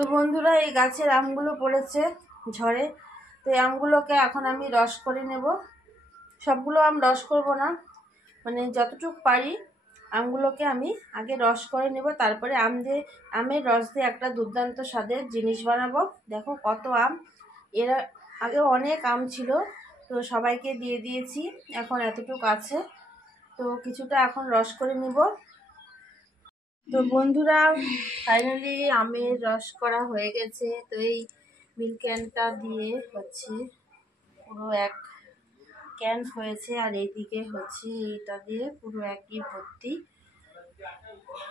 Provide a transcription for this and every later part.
তো বন্ধুরা, এই গাছের আমগুলো পড়েছে ঝড়ে। তো এই আমগুলোকে এখন আমি রস করে নেব। সবগুলো আম রস করব না, মানে যতটুকু পারি আমগুলোকে আমি আগে রস করে নেব, তারপরে আমের রস দিয়ে একটা দুর্দান্ত স্বাদের জিনিস বানাবো। দেখো কত আম, এরা আগে অনেক আম ছিল, তো সবাইকে দিয়ে দিয়েছি, এখন এতটুকু আছে, তো কিছুটা এখন রস করে নিব। তো বন্ধুরা, ফাইনালি আমের রস করা হয়ে গেছে। তো এই মিল্ক ক্যানটা দিয়ে হচ্ছে পুরো এক ক্যান হয়েছে, আর এইদিকে হচ্ছে এটা দিয়ে পুরো একই ভর্তি।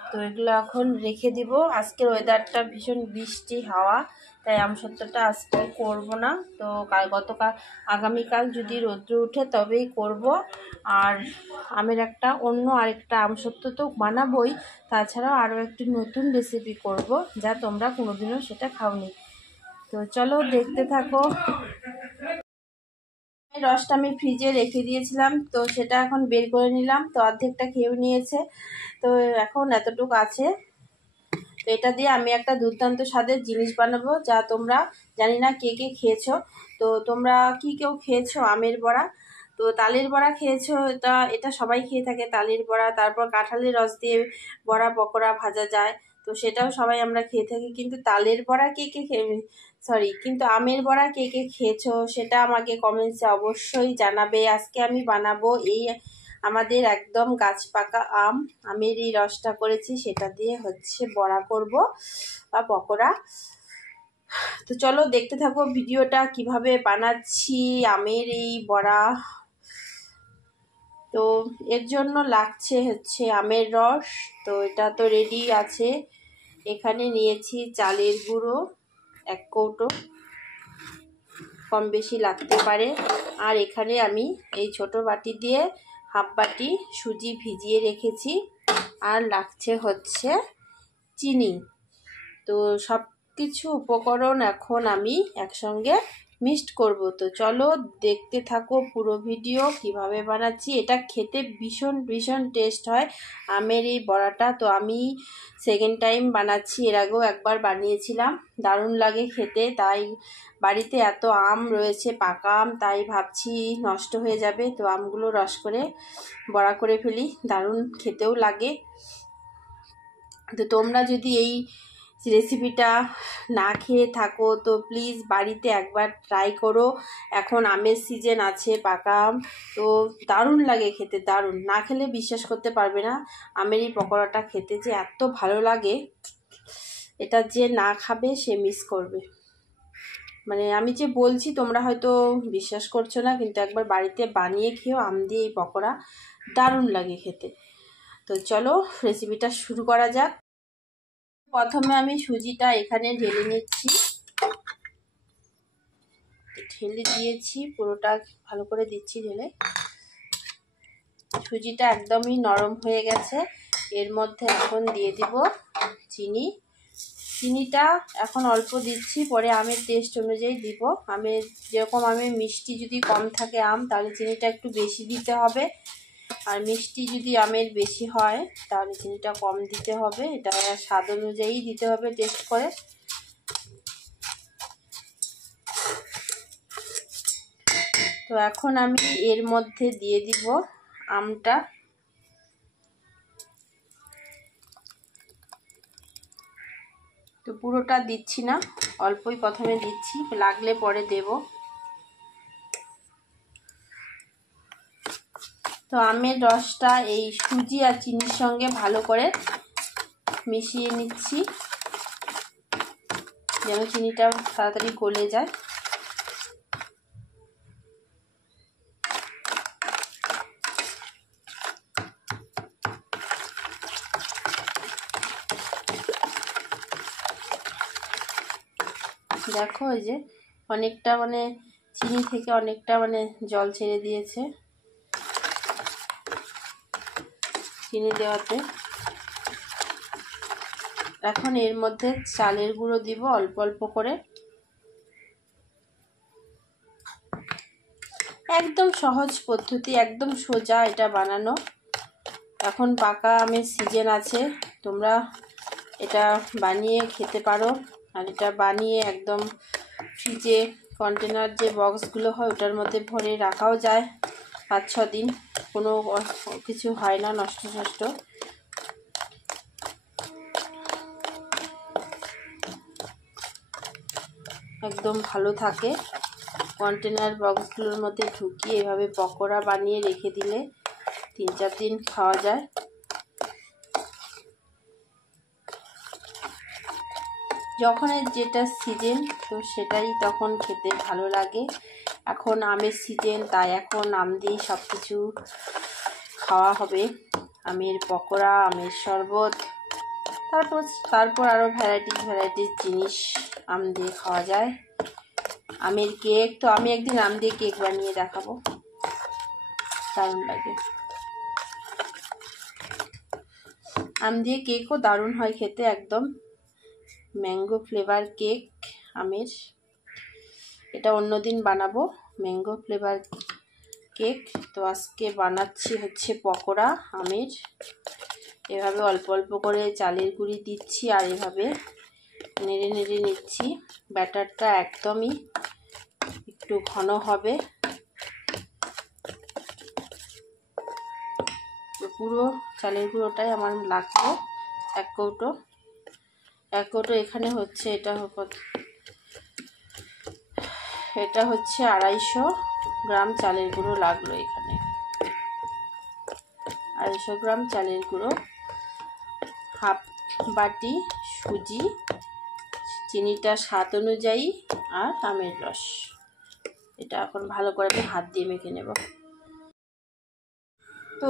তো এগুলো এখন রেখে দিব। আজকের ওয়েদারটা ভীষণ বৃষ্টি হাওয়া, তাই আমসত্ত্বটা আজকে করব না। তো আগামীকাল যদি রৌদ্র উঠে তবেই করব। আর আমের আরেকটা আমসত্ত্ব তো বানাবোই, তাছাড়াও আরও একটি নতুন রেসিপি করব, যা তোমরা কোনোদিনও সেটা খাওনি। তো চলো দেখতে থাকো। রসটা আমি ফ্রিজে রেখে দিয়েছিলাম, তো সেটা এখন বের করে নিলাম। তো অর্ধেকটা খেয়েও নিয়েছে, তো এখন এতটুকু আছে। তো এটা দিয়ে আমি একটা দুর্দান্ত স্বাদের জিনিস বানাবো, যা তোমরা জানি না কে কে খেয়েছো। তো তোমরা কেউ খেয়েছো আমের বড়া? তো তালের বড়া খেয়েছো, এটা সবাই খেয়ে থাকে, তালের বড়া। তারপর কাঁঠালের রস দিয়ে বড়া পকোড়া ভাজা যায়, তো সেটাও সবাই আমরা খেয়ে থাকি। কিন্তু তালের বড়া কিন্তু আমের বড়া কে কে খেয়েছো সেটা আমাকে কমেন্টসে অবশ্যই জানাবে। আজকে আমি বানাবো এই আমাদের একদম গাছ পাকা আমের এই রসটা করেছি, সেটা দিয়ে হচ্ছে বড়া করব বা পকোড়া। তো চলো দেখতে থাকো ভিডিওটা কিভাবে বানাচ্ছি আমের এই বড়া। তো এর জন্য লাগছে হচ্ছে আমের রস। তো এটা তো রেডি আছে। এখানে নিয়েছি চালের গুঁড়ো 1 কৌটো, কম বেশি লাগতে পারে। আর এখানে আমি এই ছোট বাটি দিয়ে হাফ বাটি সুজি ভিজিয়ে রেখেছি। আর লাগছে হচ্ছে চিনি। তো সব কিছু উপকরণ এখন আমি একসঙ্গে মিক্সড করব। তো চলো দেখতে থাকো পুরো ভিডিও কিভাবে বানাচ্ছি। এটা খেতে ভীষণ ভীষণ টেস্ট হয় আমের এই বড়াটা। তো আমি সেকেন্ড টাইম বানাচ্ছি, এর আগেও একবার বানিয়েছিলাম, দারুণ লাগে খেতে। তাই বাড়িতে এত আম রয়েছে, পাকা আম, তাই ভাবছি নষ্ট হয়ে যাবে, তো আমগুলো রস করে বড়া করে ফেলি, দারুণ খেতেও লাগে। তো তোমরা যদি এই রেসিপিটা না খেয়ে থাকো তো প্লিজ বাড়িতে একবার ট্রাই করো। এখন আমের সিজন আছে, পাকা আম, তো দারুণ লাগে খেতে, দারুণ। না খেলে বিশ্বাস করতে পারবে না আমের এই পকোড়াটা খেতে যে এত ভালো লাগে। এটা যে না খাবে সে মিস করবে। মানে আমি যে বলছি তোমরা হয়তো বিশ্বাস করছো না, কিন্তু একবার বাড়িতে বানিয়ে খেও আম দিয়ে এই পকোড়া, দারুণ লাগে খেতে। তো চলো রেসিপিটা শুরু করা যাক। প্রথমে আমি সুজিটা এখানে ঢেলে নিচ্ছি। ঢেলে দিয়েছি, পুরোটা ভালো করে দিচ্ছি ঢেলে। সুজিটা একদমই নরম হয়ে গেছে। এর মধ্যে এখন দিয়ে দিব চিনি। চিনিটা এখন অল্প দিচ্ছি, পরে আমের টেস্ট অনুযায়ী দিব। আমের মিষ্টি যদি কম থাকে তাহলে চিনিটা একটু বেশি দিতে হবে, আর মিষ্টি যদি আমের বেশি হয় তাহলে চিনিটা কম দিতে হবে। এটা স্বাদ অনুযায়ী দিতে হবে, টেস্ট করে। তো এখন আমি এর মধ্যে দিয়ে দিব আমটা। তো পুরোটা দিচ্ছি না, অল্পই প্রথমে দিচ্ছি, লাগলে পরে দেব। তো আমের রসটা এই সুজি আর চিনির সঙ্গে ভালো করে মিশিয়ে নিচ্ছি, যেন চিনিটা তাড়াতাড়ি গলে যায়। দেখো এই যে অনেকটা চিনি থেকে অনেকটা জল ছেড়ে দিয়েছে চিনি দেওয়াতে। এখন এর মধ্যে চালের গুঁড়ো দিব অল্প অল্প করে। একদম সহজ পদ্ধতি, একদম সোজা এটা বানানো। এখন পাকা আমের সিজন আছে, তোমরা এটা বানিয়ে খেতে পারো, আর এটা বানিয়ে একদম ফ্রিজে কন্টেনার যে বক্সগুলো হয় ওটার মধ্যে ভরে রাখাও যায় 5-6 দিন, কোনো কিছু হয় না নষ্ট নষ্ট। একদম ভালো থাকে। কন্টেনার বক্সগুলোর মধ্যে ঢুকিয়ে এভাবে পকোড়া বানিয়ে রেখে দিলে 3-4 দিন খাওয়া যায়। যখন যেটা সিজন তো সেটাই তখন খেতে ভালো লাগে। এখন আমের সিজন, তাই এখন আম দিয়ে সব কিছু খাওয়া হবে। আমের পকোড়া, আমের শরবত, তারপর আরও ভ্যারাইটিস জিনিস আম দিয়ে খাওয়া যায়। আমের কেক, তো আমি একদিন আম দিয়ে কেক বানিয়ে দেখাবো, দারুণ লাগে। আম দিয়ে কেকও দারুণ হয় খেতে, একদম ম্যাঙ্গো ফ্লেভার কেক আমের। এটা অন্যদিন বানাবো ম্যাঙ্গো ফ্লেভার কেক। তো আজকে বানাচ্ছি হচ্ছে পকোড়া আমের। এভাবে অল্প অল্প করে চালের গুঁড়ি দিচ্ছি আর এভাবে নেড়ে নেড়ে নিচ্ছি। ব্যাটারটা একদমই একটু ঘন হবে, পুরো চালের গুঁড়োটাই আমার লাগবে। এক কৌটো এখানে হচ্ছে, এটা হচ্ছে 250 গ্রাম চালের গুঁড়ো লাগলো এখানে। 250 গ্রাম চালের গুঁড়ো, হাফ বাটি সুজি, চিনিটা স্বাদ অনুযায়ী, আর আমের রস। এটা এখন ভালো করে আমি হাত দিয়ে মেখে নেব। তো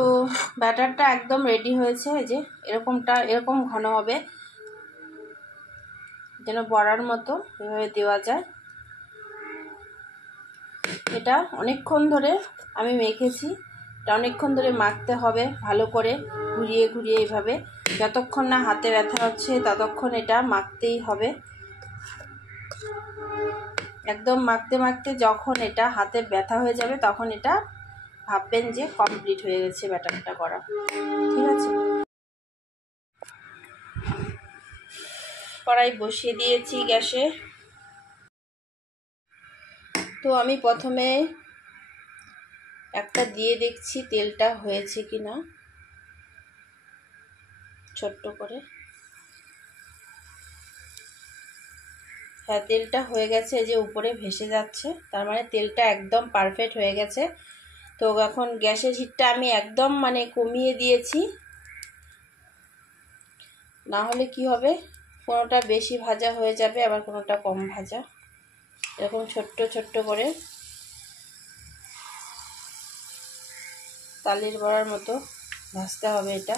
ব্যাটারটা একদম রেডি হয়েছে। এই যে এরকম ঘন হবে, যেন বড়ার মতো এভাবে দেওয়া যায়। এটা অনেকক্ষণ ধরে আমি মেখেছি, এটা অনেকক্ষণ ধরে মাখতে হবে ভালো করে, ঘুরিয়ে ঘুরিয়ে এইভাবে। যতক্ষণ না হাতে ব্যথা হচ্ছে ততক্ষণ এটা মাখতেই হবে। একদম মাখতে মাখতে যখন এটা হাতে ব্যথা হয়ে যাবে তখন এটা ভাববেন যে কমপ্লিট হয়ে গেছে ব্যাটারটা করা। ঠিক আছে, কড়াই বসিয়ে দিয়েছি গ্যাসে। তো আমি প্রথমে একটা দিয়ে দেখছি তেলটা হয়েছে কিনা, ছোট্ট করে। হ্যাঁ, তেলটা হয়ে গেছে, যে উপরে ভেসে যাচ্ছে, তার মানে তেলটা একদম পারফেক্ট হয়ে গেছে। তো এখন গ্যাসের হিটটা আমি একদম কমিয়ে দিয়েছি, না হলে কি হবে, কোনোটা বেশি ভাজা হয়ে যাবে আবার কোনোটা কম ভাজা। এরকম ছোট্ট ছোট্ট করে তালের বড়ার মতো ভাজতে হবে এটা।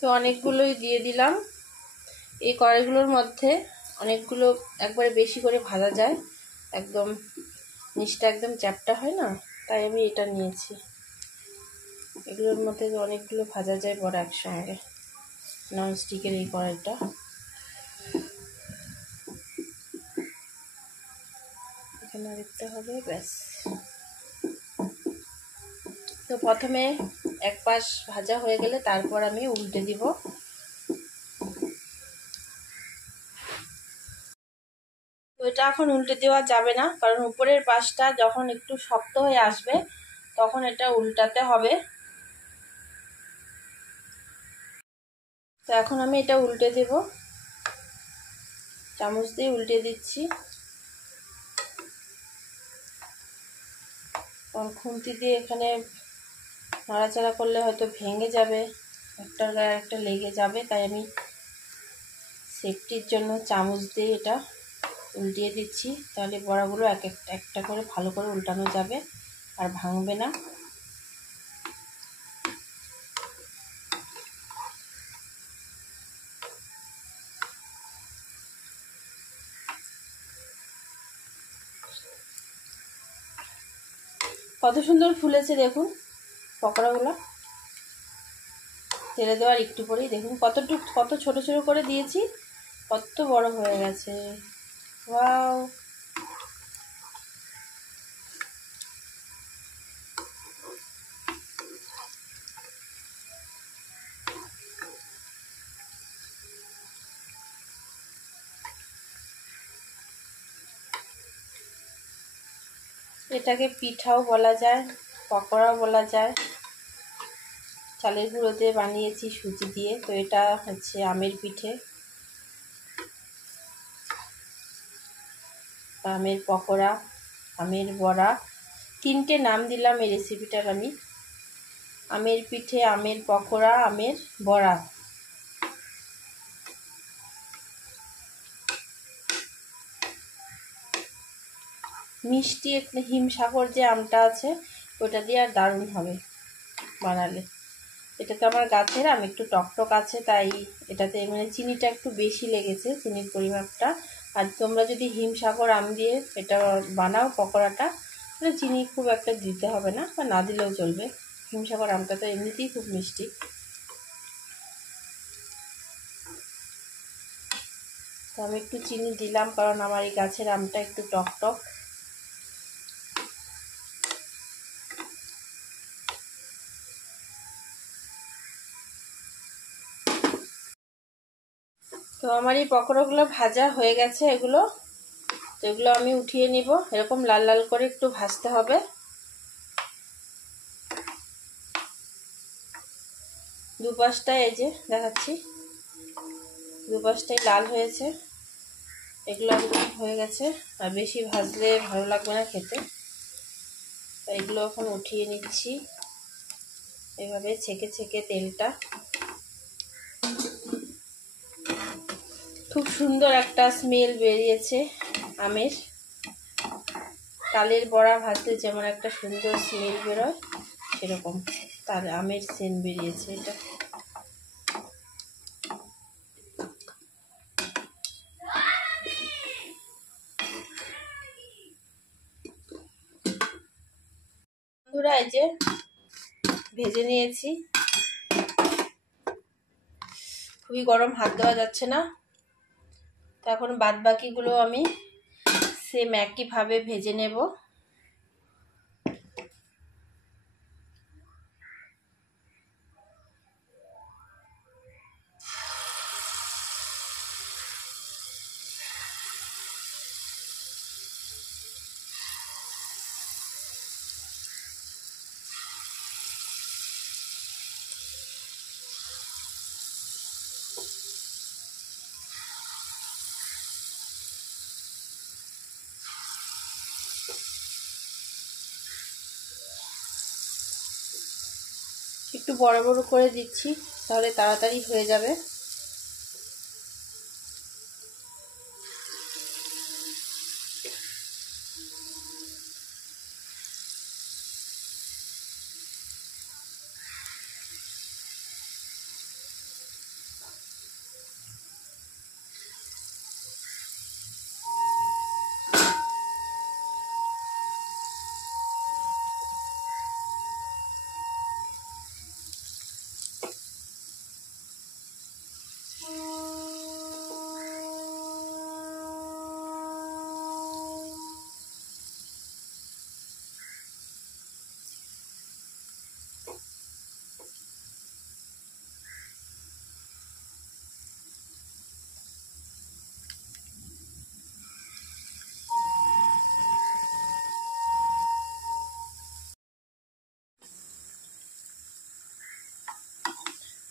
তো অনেকগুলোই দিয়ে দিলাম। এই কড়াইগুলোর মধ্যে অনেকগুলো একবারে বেশি করে ভাজা যায়, একদম নিচটা একদম চ্যাপ্টা হয় না, তাই আমি এটা নিয়েছি। এগুলোর মধ্যে অনেকগুলো ভাজা যায় বড়া একসঙ্গে, ননস্টিকের এই কড়াইটা। এখানে দেখতে হবে, ব্যাস। তো প্রথমে এক পাশ ভাজা হয়ে গেলে তারপর আমি উল্টে দিব। তো এটা এখন উল্টে দেওয়া যাবে না, কারণ উপরের পাশটা যখন একটু শক্ত হয়ে আসবে তখন এটা উল্টাতে হবে। তো এখন আমি এটা উল্টে দেব। চামচ দিয়ে উল্টে দিচ্ছি। কারণ খুন্তি দিয়ে এখানে নাড়াচাড়া করলে হয়তো ভেঙে যাবে, একটার গায়ে একটা লেগে যাবে, তাই আমি সেফটির জন্য চামচ দিয়ে এটা উল্টিয়ে দিচ্ছি। তাহলে বড়াগুলো একটা করে ভালো করে উল্টানো যাবে আর ভাঙবে না। কত সুন্দর ফুলেছে দেখুন পকোড়াগুলো। তেলে দেওয়ার একটু পরেই দেখুন কত ছোট ছোট করে দিয়েছি, কত বড় হয়ে গেছে। ওয়াও, এটাকে পিঠাও বলা যায়, পকোড়াও বলা যায়। চালের গুঁড়ো দিয়ে বানিয়েছি, সুজি দিয়ে। তো এটা হচ্ছে আমের পিঠে, আমের পকোড়া, আমের বড়া, তিনটে নাম দিলাম এই রেসিপিটার আমি। আমের পিঠে, আমের পকোড়া, আমের বড়া। মিষ্টি একটা হিমসাগর যে আমটা আছে ওটা দিয়ে আর দারুণ হবে বানালে। এটা তো আমার গাছের আম, একটু টকটক আছে, তাই এটাতে মানে চিনিটা একটু বেশি লেগেছে, চিনির পরিমাপটা। আর তোমরা যদি হিমসাগর আম দিয়ে এটা বানাও পকোড়াটা, তাহলে চিনি খুব একটা দিতে হবে না, বা না দিলেও চলবে। হিমসাগর আমটা তো এমনিতেই খুব মিষ্টি। তো আমি একটু চিনি দিলাম, কারণ আমার এই গাছের আমটা একটু টকটক। তো আমার এই পকোড়াগুলো ভাজা হয়ে গেছে এগুলো। তো এগুলো আমি উঠিয়ে নিব। এরকম লাল লাল করে একটু ভাজতে হবে। দুপাশটায় এই যে দেখাচ্ছি, দুপাশটাই লাল হয়েছে। এগুলো হয়ে গেছে, আর বেশি ভাজলে ভালো লাগবে না খেতে। তো এগুলো এখন উঠিয়ে নিচ্ছি এভাবে ছেঁকে ছেঁকে তেলটা। খুব সুন্দর একটা স্মেল বেরিয়েছে আমের। তালের বড়া ভাজতে যেমন একটা সুন্দর স্মেল বেরোয়, সেরকম তার আমের সেন্ট বেরিয়েছে এটা। বন্ধুরা এই যে ভেজে নিয়েছি, খুবই গরম, হাত দেওয়া যাচ্ছে না। তো এখন বাদ বাকিগুলো আমি সেম একইভাবে ভেজে নেব। একটু বড় বড় করে দিচ্ছি, তাহলে তাড়াতাড়ি হয়ে যাবে।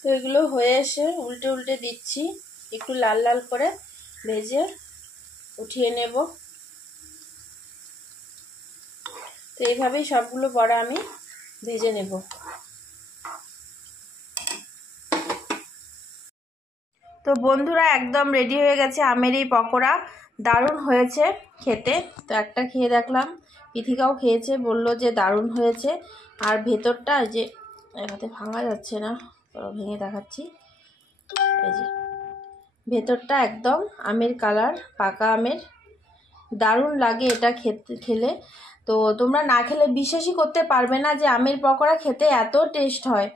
তো এগুলো হয়ে এসে উল্টে উল্টে দিচ্ছি, একটু লাল লাল করে ভেজে উঠিয়ে নেব। তো এইভাবেই সবগুলো বড়া আমি ভেজে নেব। তো বন্ধুরা একদম রেডি হয়ে গেছে আমের এই পকোড়া, দারুণ হয়েছে খেতে। তো একটা খেয়ে দেখলাম, পিথিকাও খেয়েছে, বলল যে দারুণ হয়েছে। আর ভেতরটা যে এটাতে ভাঙা যাচ্ছে না, তো ভেঙে দেখাচ্ছি। এই যে ভেতরটা একদম আমের কালার, পাকা আমের, দারুণ লাগে এটা খেলে। তো তোমরা না খেলে বিশ্বাসই করতে পারবে না যে আমের পকোড়া খেতে এত টেস্ট হয়।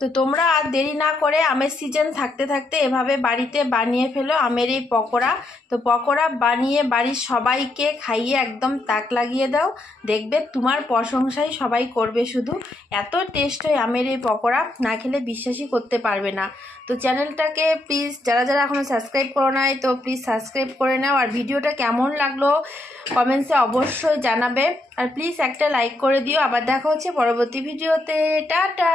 তো তোমরা আর দেরি না করে আমের সিজন থাকতে থাকতে এভাবে বাড়িতে বানিয়ে ফেলো আমের এই পকোড়া। তো পকোড়া বানিয়ে বাড়ির সবাইকে খাইয়ে একদম তাক লাগিয়ে দাও, দেখবে তোমার প্রশংসাই সবাই করবে। শুধু এত টেস্ট হয় আমের এই পকোড়া, না খেলে বিশ্বাসই করতে পারবে না। তো চ্যানেলটাকে প্লিজ যারা যারা এখনও সাবস্ক্রাইব করো নাই, তো প্লিজ সাবস্ক্রাইব করে নাও। আর ভিডিওটা কেমন লাগলো কমেন্টসে অবশ্যই জানাবে। আর প্লিজ একটা লাইক করে দিও। আবার দেখা হচ্ছে পরবর্তী ভিডিওতে। টাটা।